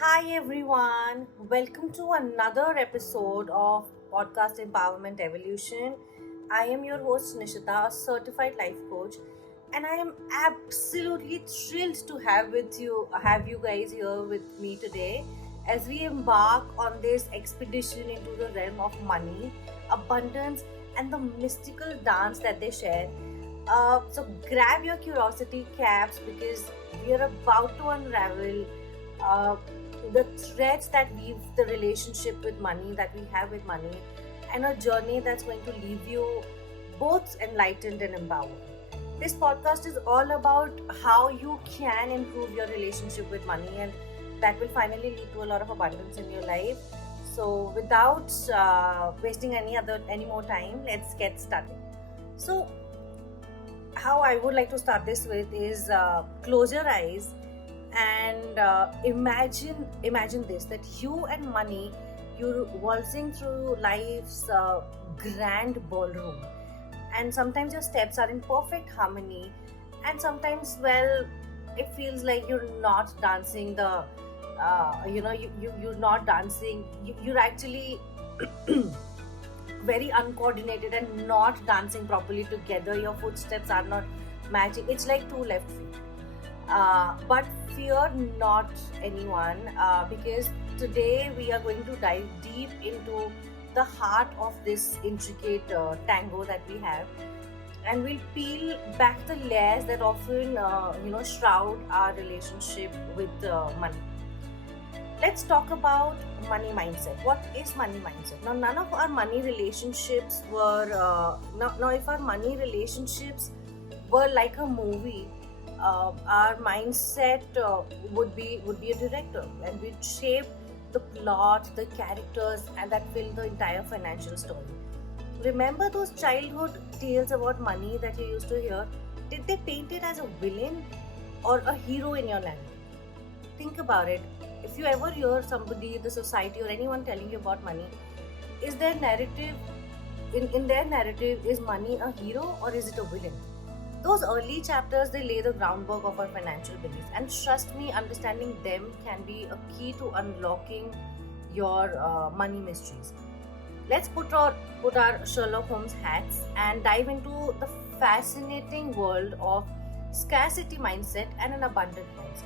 Hi everyone, welcome to another episode of Podcast Empowerment Evolution. I am your host Nishita, a certified life coach, and I am absolutely thrilled to have you guys here with me today as we embark on this expedition into the realm of money, abundance, and the mystical dance that they share. So grab your curiosity caps because we are about to unravel uh, the threads that weave the relationship with money that we have with money, and a journey that's going to leave you both enlightened and empowered. This podcast is all about how you can improve your relationship with money, and that will finally lead to a lot of abundance in your life. So without wasting any more time, let's get started. So how I would like to start this with is close your eyes and imagine this, that you and money, you're waltzing through life's grand ballroom, and sometimes your steps are in perfect harmony, and sometimes, well, it feels like you're not dancing the you're not dancing, you're actually very uncoordinated and not dancing properly together. Your footsteps are not matching. It's like two left feet. But fear not anyone, because today we are going to dive deep into the heart of this intricate tango that we have, and we'll peel back the layers that often shroud our relationship with money. Let's talk about money mindset. What is money mindset? Now, none of our money relationships were now if our money relationships were like a movie, our mindset would be a director, and we'd shape the plot, the characters, and that fill the entire financial story. Remember those childhood tales about money that you used to hear? Did they paint it as a villain or a hero in your life? Think about it. If you ever hear somebody, the society, or anyone telling you about money, is their narrative in their narrative, is money a hero or is it a villain? Those early chapters, they lay the groundwork of our financial beliefs, and trust me, understanding them can be a key to unlocking your money mysteries. Let's put our Sherlock Holmes hats and dive into the fascinating world of scarcity mindset and an abundant mindset.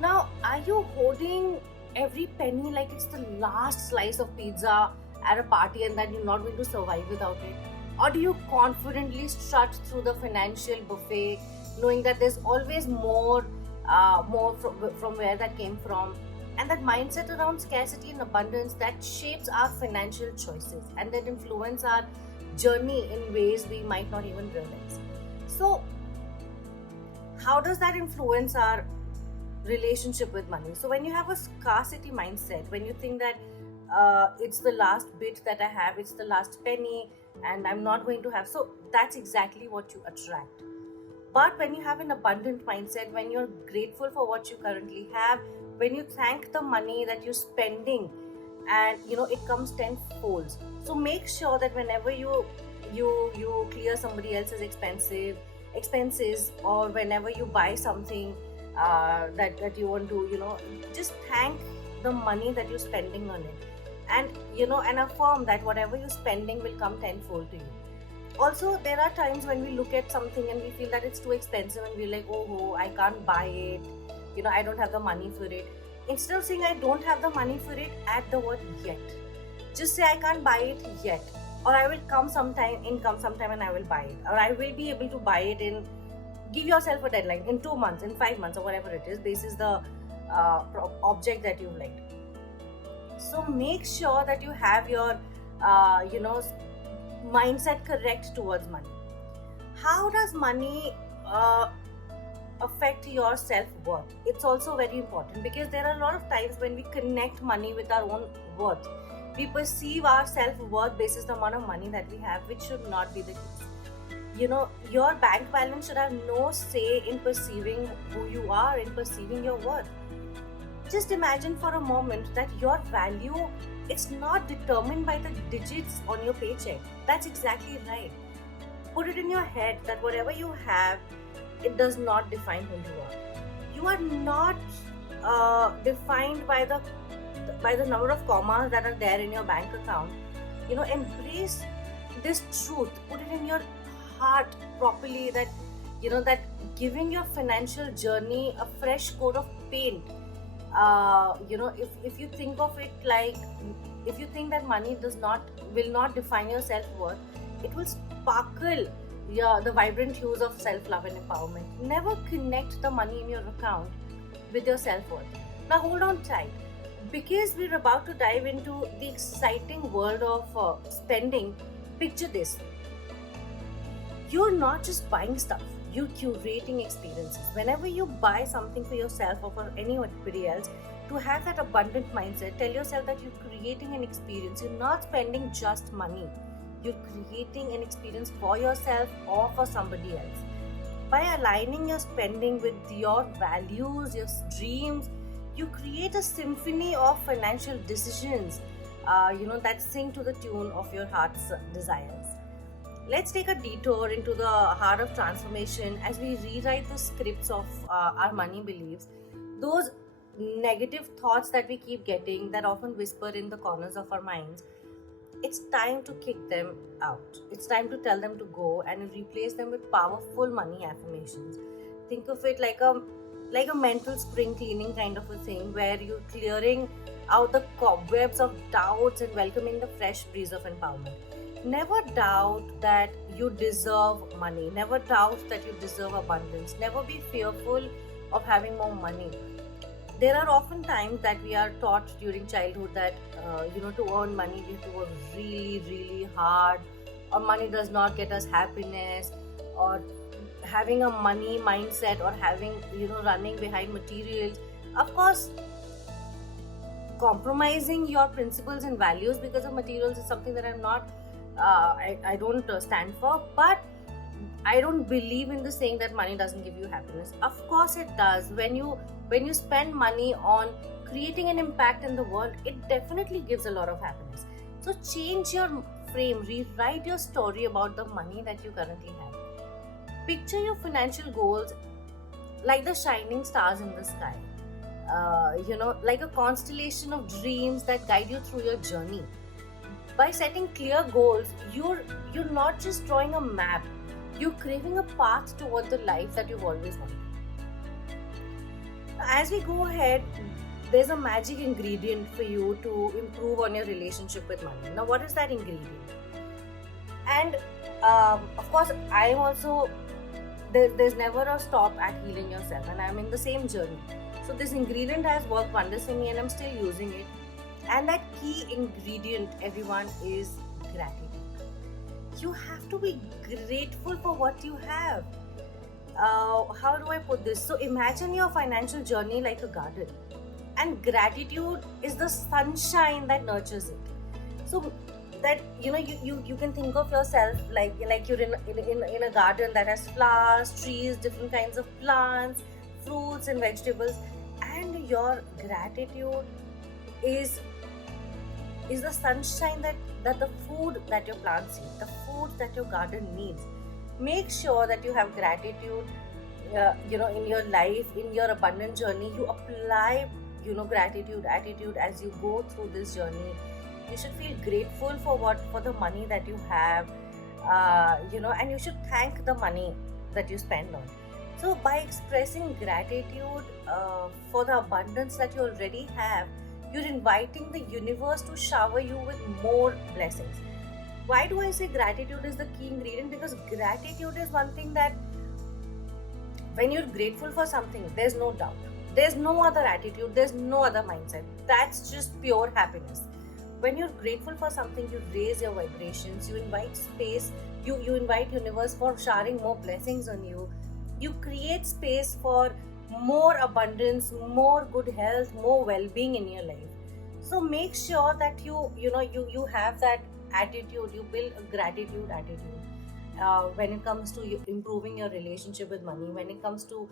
Now, are you hoarding every penny like it's the last slice of pizza at a party and that you're not going to survive without it? Or do you confidently strut through the financial buffet knowing that there's always more from where that came from? And that mindset around scarcity and abundance, that shapes our financial choices and that influence our journey in ways we might not even realize. So, how does that influence our relationship with money? So when you have a scarcity mindset, when you think that it's the last bit that I have, it's the last penny, and I'm not going to have, so that's exactly what you attract. But when you have an abundant mindset, when you're grateful for what you currently have, when you thank the money that you're spending, and it comes tenfold. So make sure that whenever you clear somebody else's expenses, or whenever you buy something that you want to, just thank the money that you're spending on it, and affirm that whatever you're spending will come tenfold to you. Also, there are times when we look at something and we feel that it's too expensive, and we're like, oh, I can't buy it, I don't have the money for it. Instead of saying I don't have the money for it, add the word yet. Just say I can't buy it yet, or I will come sometime and I will buy it, or I will be able to buy it in. Give yourself a deadline in 2 months, in 5 months, or whatever it is. This is the object that you like. So make sure that you have your mindset correct towards money. How does money affect your self-worth? It's also very important, because there are a lot of times when we connect money with our own worth. We perceive our self-worth basis the amount of money that we have, which should not be the case. Your bank balance should have no say in perceiving who you are, in perceiving your worth. Just imagine for a moment that your value, it's not determined by the digits on your paycheck. That's exactly right. Put it in your head that whatever you have, it does not define who you are. You are not defined by the number of commas that are there in your bank account. Embrace this truth, put it in your heart properly, that that giving your financial journey a fresh coat of paint. If you think of it like, if you think that money does not will not define your self-worth, it will sparkle the vibrant hues of self-love and empowerment. Never connect the money in your account with your self-worth. Now hold on tight, because we're about to dive into the exciting world of spending. Picture this: you're not just buying stuff, you're curating experiences. Whenever you buy something for yourself or for anybody else, to have that abundant mindset, tell yourself that you're creating an experience. You're not spending just money, you're creating an experience for yourself or for somebody else. By aligning your spending with your values, your dreams, you create a symphony of financial decisions, that sing to the tune of your heart's desires. Let's take a detour into the heart of transformation as we rewrite the scripts of our money beliefs. Those negative thoughts that we keep getting, that often whisper in the corners of our minds, it's time to kick them out. It's time to tell them to go and replace them with powerful money affirmations. Think of it like a mental spring cleaning kind of a thing, where you're clearing out the cobwebs of doubts and welcoming the fresh breeze of empowerment. Never doubt that you deserve money. Never doubt that you deserve abundance. Never be fearful of having more money. There are often times that we are taught during childhood that to earn money we have to work really, really hard, or money does not get us happiness, or having a money mindset, or having running behind materials. Of course, compromising your principles and values because of materials is something that I'm not I don't stand for. But I don't believe in the saying that money doesn't give you happiness. Of course it does. When you spend money on creating an impact in the world, it definitely gives a lot of happiness. So change your frame, rewrite your story about the money that you currently have. Picture your financial goals like the shining stars in the sky, like a constellation of dreams that guide you through your journey. By setting clear goals, you're not just drawing a map, you're craving a path toward the life that you've always wanted. As we go ahead, there's a magic ingredient for you to improve on your relationship with money. Now, what is that ingredient? And of course, I'm also there's never a stop at healing yourself, and I'm in the same journey. So this ingredient has worked wonders for me, and I'm still using it. And that key ingredient, everyone, is gratitude. You have to be grateful for what you have. How do I put this? So imagine your financial journey like a garden, and gratitude is the sunshine that nurtures it. So that you can think of yourself like you're in a garden that has flowers, trees, different kinds of plants, fruits and vegetables, and your gratitude is the sunshine that the food that your plants need, the food that your garden needs. Make sure that you have gratitude, in your life, in your abundant journey. You apply, gratitude attitude as you go through this journey. You should feel grateful for the money that you have, and you should thank the money that you spend on. So by expressing gratitude for the abundance that you already have, you're inviting the universe to shower you with more blessings. Why do I say gratitude is the key ingredient? Because gratitude is one thing that when you're grateful for something, there's no doubt. There's no other attitude, there's no other mindset. That's just pure happiness. When you're grateful for something, you raise your vibrations, you invite space, you invite universe for showering more blessings on you. You create space for more abundance, more good health, more well-being in your life. So make sure that you have that attitude, you build a gratitude attitude when it comes to improving your relationship with money, when it comes to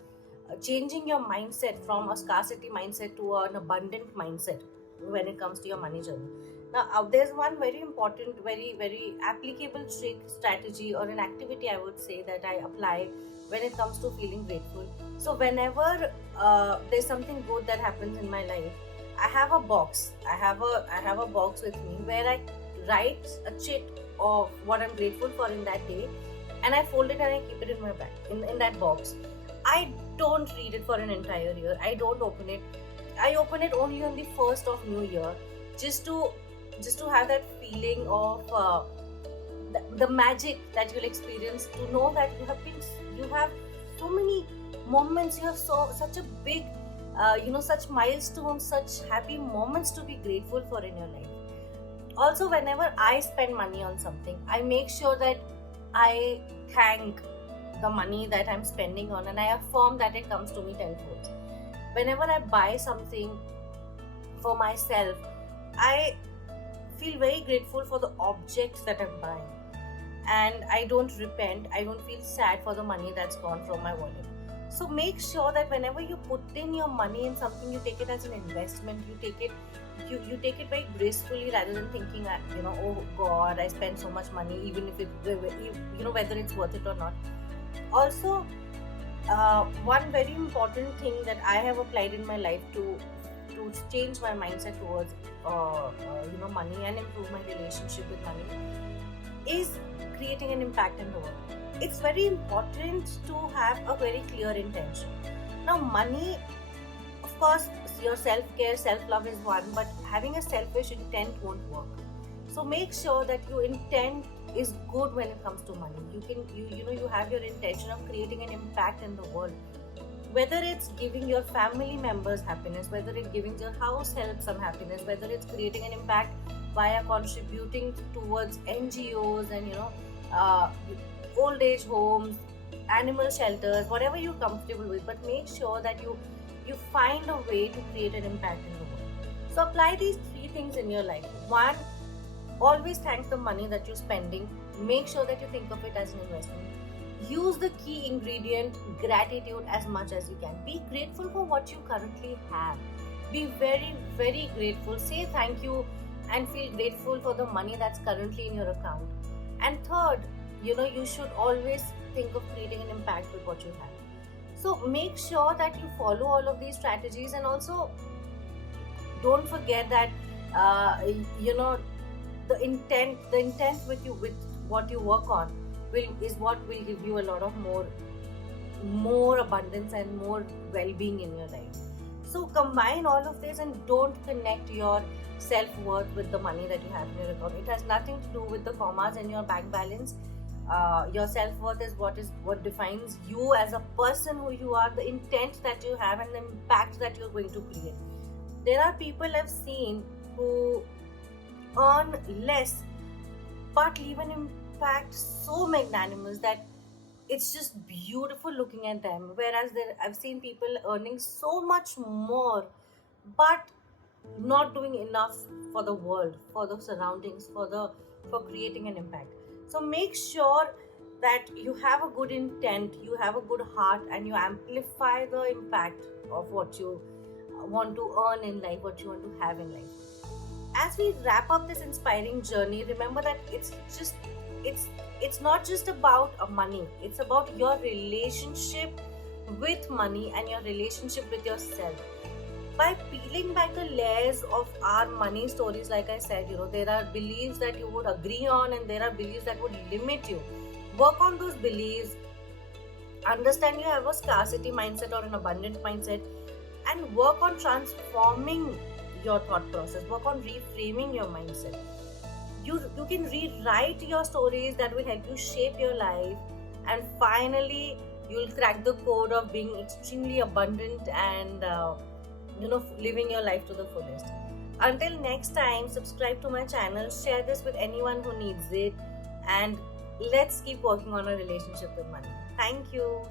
changing your mindset from a scarcity mindset to an abundant mindset when it comes to your money journey. Now, there's one very important, very, very applicable trick, strategy, or an activity I would say that I apply when it comes to feeling grateful. So whenever there's something good that happens in my life, I have a box. I have a box with me where I write a chit of what I'm grateful for in that day, and I fold it and I keep it in my bag in that box. I don't read it for an entire year. I don't open it. I open it only on the first of New Year, just to have that feeling of the magic that you'll experience, to know that you have so many moments, you have such a big such milestones, such happy moments to be grateful for in your life. Also, whenever I spend money on something, I make sure that I thank the money that I'm spending on, and I affirm that it comes to me tenfold. Whenever I buy something for myself, I feel very grateful for the objects that I'm buying, and I don't repent, I don't feel sad for the money that's gone from my wallet. So make sure that whenever you put in your money in something, you take it as an investment. You take it very gracefully, rather than thinking that, oh God, I spent so much money, even if whether it's worth it or not. Also, one very important thing that I have applied in my life to change my mindset towards money and improve my relationship with money is creating an impact in the world. It's very important to have a very clear intention. Now, money, of course, your self-care, self-love is one, but having a selfish intent won't work. So make sure that your intent is good when it comes to money. You have your intention of creating an impact in the world. Whether it's giving your family members happiness, whether it's giving your house help some happiness, whether it's creating an impact via contributing towards NGOs and old age homes, animal shelters, whatever you're comfortable with, but make sure that you find a way to create an impact in the world. So apply these three things in your life. One, always thank the money that you're spending. Make sure that you think of it as an investment. Use the key ingredient, gratitude, as much as you can. Be grateful for what you currently have. Be very, very grateful. Say thank you and feel grateful for the money that's currently in your account. And third, you should always think of creating an impact with what you have. So make sure that you follow all of these strategies, and also don't forget that the intent with what you work on is what will give you a lot of more abundance and more well-being in your life. So combine all of this, and don't connect your self-worth with the money that you have in your account. It has nothing to do with the commas in your bank balance. Your self-worth is what defines you as a person, who you are, the intent that you have, and the impact that you're going to create. There are people I've seen who earn less but leave an impact so magnanimous that it's just beautiful looking at them. Whereas I've seen people earning so much more but not doing enough for the world, for the surroundings, for creating an impact. So make sure that you have a good intent, you have a good heart, and you amplify the impact of what you want to earn in life, what you want to have in life. As we wrap up this inspiring journey, remember that it's not just about money. It's about your relationship with money and your relationship with yourself. By peeling back the layers of our money stories, like I said, there are beliefs that you would agree on, and there are beliefs that would limit you. Work on those beliefs. Understand you have a scarcity mindset or an abundant mindset, and work on transforming your thought process. Work on reframing your mindset. You can rewrite your stories that will help you shape your life, and finally you'll crack the code of being extremely abundant and living your life to the fullest. Until next time, subscribe to my channel, share this with anyone who needs it, and let's keep working on a relationship with money. Thank you.